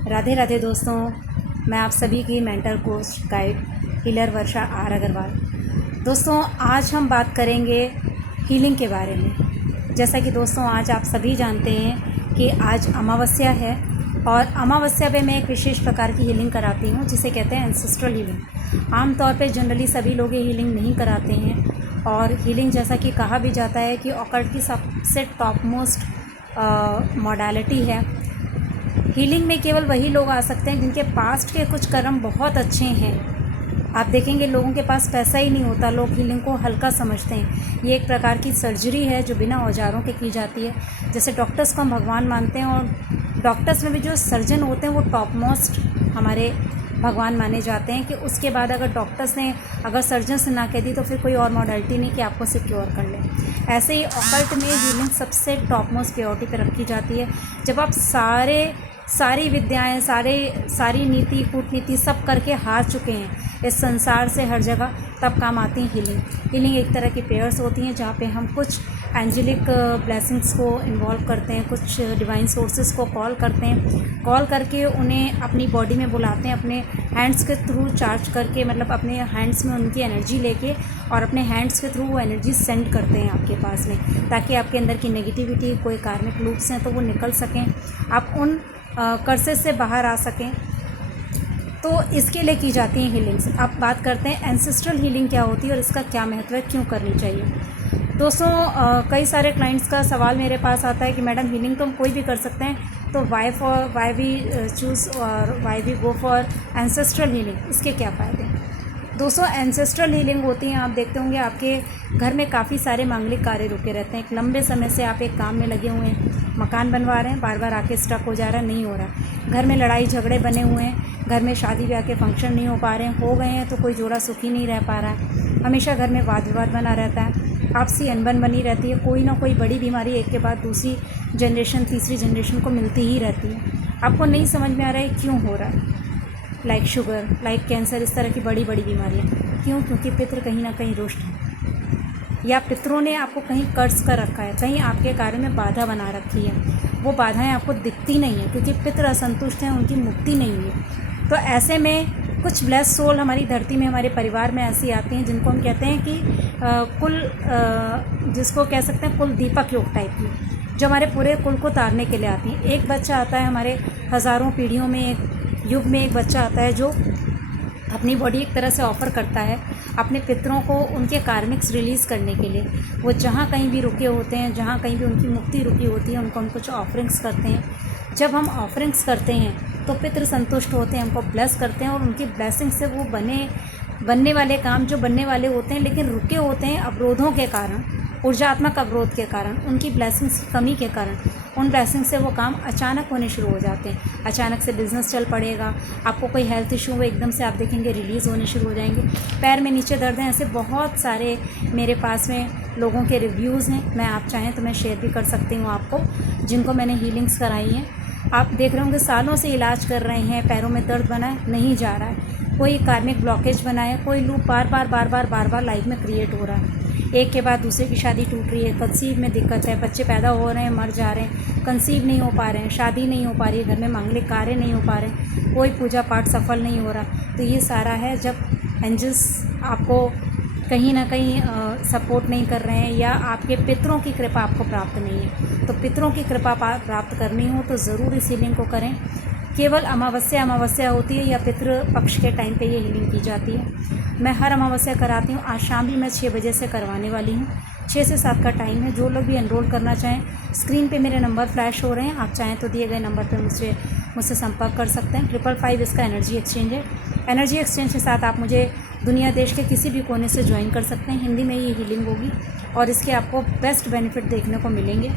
राधे राधे दोस्तों, मैं आप सभी की mentor coach guide healer Varsha R Agarwal. दोस्तों, आज हम बात करेंगे हीलिंग के बारे में। जैसा कि दोस्तों आज आप सभी जानते हैं कि आज अमावस्या है और अमावस्या पे मैं एक विशेष प्रकार की हीलिंग कराती हूँ जिसे कहते हैं एंसेस्ट्रल हीलिंग। आमतौर पे जनरली सभी लोग ये हीलिंग नहीं कराते हैं और हीलिंग जैसा कि कहा भी जाता है कि ऑकल्ट की सबसे टॉप मोस्ट मॉडलिटी है। हीलिंग में केवल वही लोग आ सकते हैं जिनके पास्ट के कुछ कर्म बहुत अच्छे हैं। आप देखेंगे लोगों के पास पैसा ही नहीं होता, लोग हीलिंग को हल्का समझते हैं। ये एक प्रकार की सर्जरी है जो बिना औजारों के की जाती है। जैसे डॉक्टर्स को हम भगवान मानते हैं और डॉक्टर्स में भी जो सर्जन होते हैं वो टॉप मोस्ट हमारे भगवान माने जाते हैं कि उसके बाद अगर डॉक्टर्स ने अगर सर्जन से ना कह दी तो फिर कोई और मॉडलिटी नहीं कि आपको सिक्योर कर ले। ऐसे ही ऑकल्ट में हीलिंग सबसे टॉप मोस्ट प्रायोरिटी पर रखी जाती है। जब आप सारी विद्याएं, सारी नीति कूटनीति सब करके हार चुके हैं इस संसार से हर जगह, तब काम आती है हीलिंग। एक तरह की प्रेयर्स होती हैं जहाँ पे हम कुछ एंजेलिक ब्लेसिंग्स को इन्वॉल्व करते हैं, कुछ डिवाइन सोर्सेज को कॉल करते हैं, कॉल करके उन्हें अपनी बॉडी में बुलाते हैं, अपने हैंड्स के थ्रू चार्ज करके, मतलब अपने हैंड्स में उनकी एनर्जी लेके और अपने हैंड्स के थ्रू वो एनर्जी सेंड करते हैं आपके पास में, ताकि आपके अंदर की नेगेटिविटी, कोई कार्मिक लूप्स हैं तो वो निकल सकें, आप उन कर्सेस से बाहर आ सकें। तो इसके लिए की जाती हैं हीलिंग्स। अब बात करते हैं एंसेस्ट्रल हीलिंग क्या होती है और इसका क्या महत्व है, क्यों करनी चाहिए। दोस्तों, कई सारे क्लाइंट्स का सवाल मेरे पास आता है कि मैडम हीलिंग तो हम कोई भी कर सकते हैं, तो वाई वी चूज़ और why we go for ancestral healing, इसके क्या फ़ायदे हैं। दोस्तों, एंसेस्ट्रल हीलिंग होती हैं, आप देखते होंगे आपके घर में काफ़ी सारे मांगलिक कार्य रुके रहते हैं। एक लंबे समय से आप एक काम में लगे हुए हैं, मकान बनवा रहे हैं, बार बार आके स्टक हो जा रहा है, नहीं हो रहा। घर में लड़ाई झगड़े बने हुए हैं, घर में शादी ब्याह के फंक्शन नहीं हो पा रहे हैं, हो गए हैं तो कोई जोड़ा सुखी नहीं रह पा रहा है, हमेशा घर में वाद विवाद बना रहता है, आपसी अनबन बनी रहती है, कोई ना कोई बड़ी बीमारी एक के बाद दूसरी जनरेशन, तीसरी जनरेशन को मिलती ही रहती है। आपको नहीं समझ में आ रहा है क्यों हो रहा है, लाइक शुगर, लाइक कैंसर, इस तरह की बड़ी बड़ी बीमारियाँ क्यों? क्योंकि पितृ कहीं ना कहीं रुष्ट हैं या पितरों ने आपको कहीं कर्ज कर रखा है, कहीं आपके कार्य में बाधा बना रखी है। वो बाधाएं आपको दिखती नहीं है क्योंकि पितृ असंतुष्ट हैं, उनकी मुक्ति नहीं है। तो ऐसे में कुछ ब्लेस सोल हमारी धरती में, हमारे परिवार में ऐसी आती हैं जिनको हम कहते हैं कि जिसको कह सकते हैं कुल दीपक योग टाइप की, जो हमारे पूरे कुल को तारने के लिए आती हैं। एक बच्चा आता है, हमारे हज़ारों पीढ़ियों में एक युग में एक बच्चा आता है जो अपनी बॉडी एक तरह से ऑफ़र करता है अपने पितरों को उनके कार्मिक्स रिलीज़ करने के लिए। वो जहाँ कहीं भी रुके होते हैं, जहाँ कहीं भी उनकी मुक्ति रुकी होती है, उनको हम कुछ ऑफरिंग्स करते हैं। जब हम ऑफरिंग्स करते हैं तो पितृ संतुष्ट होते हैं, हमको ब्लेस करते हैं और उनकी ब्लेसिंग से वो बनने वाले काम जो बनने वाले होते हैं लेकिन रुके होते हैं अवरोधों के कारण, ऊर्जात्मक अवरोध के कारण, उनकी ब्लेसिंग्स की कमी के कारण, उन ब्लेसिंग से वो काम अचानक होने शुरू हो जाते हैं। अचानक से बिज़नेस चल पड़ेगा, आपको कोई हेल्थ इशू हो, एकदम से आप देखेंगे रिलीज़ होने शुरू हो जाएंगे। पैर में नीचे दर्द है, ऐसे बहुत सारे मेरे पास में लोगों के रिव्यूज़ हैं। मैं आप चाहें तो मैं शेयर भी कर सकती हूँ आपको, जिनको मैंने हीलिंग्स कराई हैं। आप देख रहे होंगे सालों से इलाज कर रहे हैं, पैरों में दर्द बना है, नहीं जा रहा है, कोई कार्मिक ब्लॉकेज बना है, कोई लूप बार बार लाइफ में क्रिएट हो रहा है। एक के बाद दूसरे की शादी टूट रही है, कंसीव में दिक्कत है, बच्चे पैदा हो रहे हैं, मर जा रहे हैं, कंसीव नहीं हो पा रहे हैं, शादी नहीं हो पा रही है, घर में मांगलिक कार्य नहीं हो पा रहे हैं, कोई पूजा पाठ सफल नहीं हो रहा। तो ये सारा है जब एंजल्स आपको कहीं ना कहीं सपोर्ट नहीं कर रहे हैं या आपके पितरों की कृपा आपको प्राप्त नहीं है। तो पितरों की कृपा प्राप्त करनी हो तो ज़रूर इस हीलिंग को करें। केवल अमावस्या होती है या पितृ पक्ष के टाइम पे ये हीलिंग की जाती है। मैं हर अमावस्या कराती हूँ। आज शाम भी मैं 6 बजे से करवाने वाली हूँ। 6 से 7 का टाइम है। जो लोग भी एनरोल करना चाहें, स्क्रीन पे मेरे नंबर फ्लैश हो रहे हैं, आप चाहें तो दिए गए नंबर पर मुझसे संपर्क कर सकते हैं। 555 इसका एनर्जी एक्सचेंज है। एनर्जी एक्सचेंज के साथ आप मुझे दुनिया देश के किसी भी कोने से ज्वाइन कर सकते हैं। हिंदी में ये हीलिंग होगी और इसके आपको बेस्ट बेनिफिट देखने को मिलेंगे।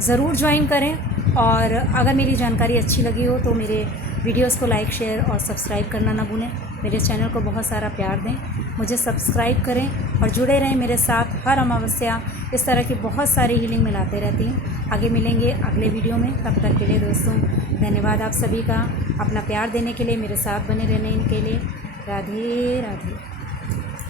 ज़रूर ज्वाइन करें और अगर मेरी जानकारी अच्छी लगी हो तो मेरे वीडियोस को लाइक, शेयर और सब्सक्राइब करना ना भूलें। मेरे चैनल को बहुत सारा प्यार दें, मुझे सब्सक्राइब करें और जुड़े रहें मेरे साथ। हर अमावस्या इस तरह की बहुत सारी हीलिंग में लाते रहती हूँ। आगे मिलेंगे अगले वीडियो में, तब तक के लिए दोस्तों धन्यवाद आप सभी का, अपना प्यार देने के लिए, मेरे साथ बने रहने के लिए। राधे राधे।